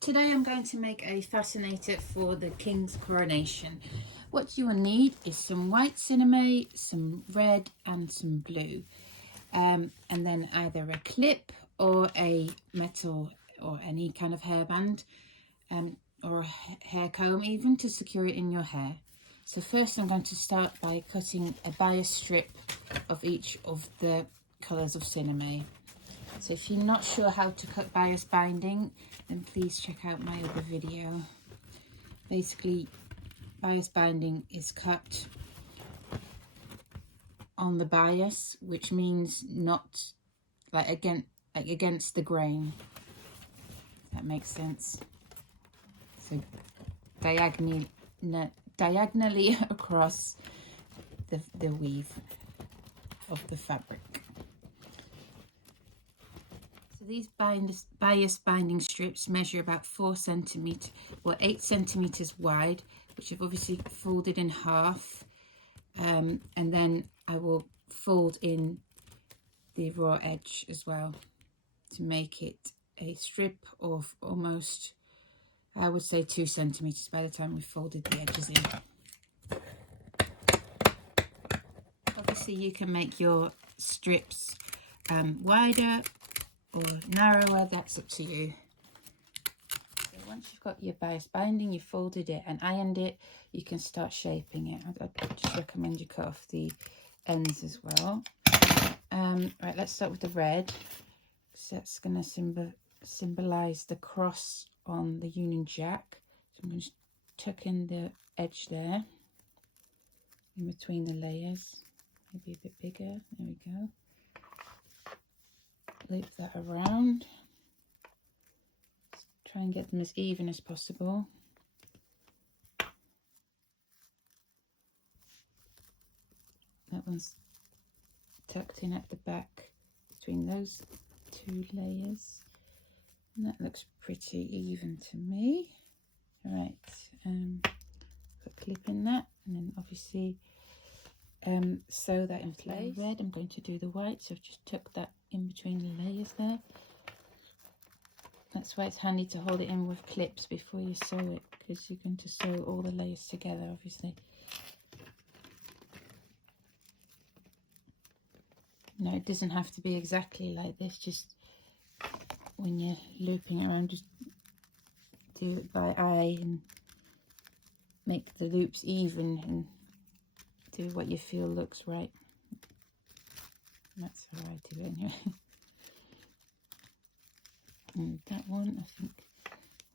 Today I'm going to make a fascinator for the King's coronation. What you will need is some white cinnamon, some red and some blue. And then either a clip or a metal or any kind of hairband or a hair comb even to secure it in your hair. So first I'm going to start by cutting a bias strip of each of the colours of cinnamon. So if you're not sure how to cut bias binding, then please check out my other video. Basically, bias binding is cut on the bias, which means not like against the grain. If that makes sense. So diagonally across the weave of the fabric. These bias binding strips measure about 4 centimeters, or 8 centimeters wide, which I've obviously folded in half, and then I will fold in the raw edge as well to make it a strip of almost, I would say, 2 centimeters by the time we've folded the edges in. Obviously you can make your strips wider or narrower, that's up to you. So once you've got your bias binding, you've folded it and ironed it, you can start shaping it. I'd just recommend you cut off the ends as well. Right, let's start with the red. So that's going to symbolize the cross on the Union Jack. So I'm going to tuck in the edge there, in between the layers, maybe a bit bigger. There we go. Loop that around. Try and get them as even as possible. That one's tucked in at the back between those 2 layers. And that looks pretty even to me. Right, put a clip in that, and then obviously sew that in place. Red, I'm going to do the white, so I've just tucked that in between the layers there. That's why it's handy to hold it in with clips before you sew it, because you're going to sew all the layers together, obviously. No, it doesn't have to be exactly like this, just when you're looping around, just do it by eye and make the loops even and do what you feel looks right. That's how I do it anyway. And that one, I think,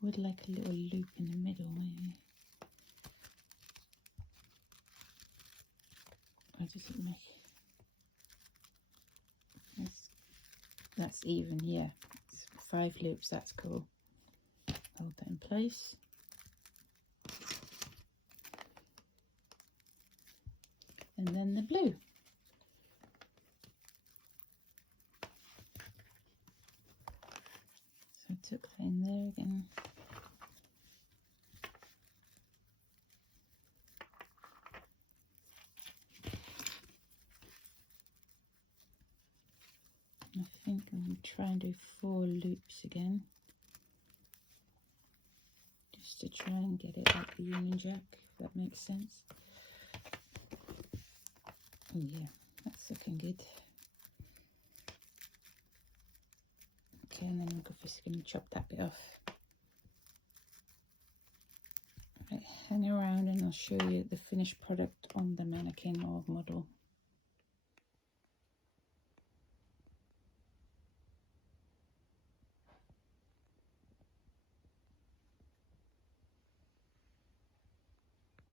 would like a little loop in the middle, maybe. Or does it make... That's even, yeah. It's 5 loops, that's cool. Hold that in place. And then the blue. So I took that in there again. I think I'm going to try and do 4 loops again, just to try and get it like the Union Jack, if that makes sense. Oh yeah, that's looking good. Okay, and then I'm obviously going to chop that bit off. Right, hang around and I'll show you the finished product on the mannequin or model.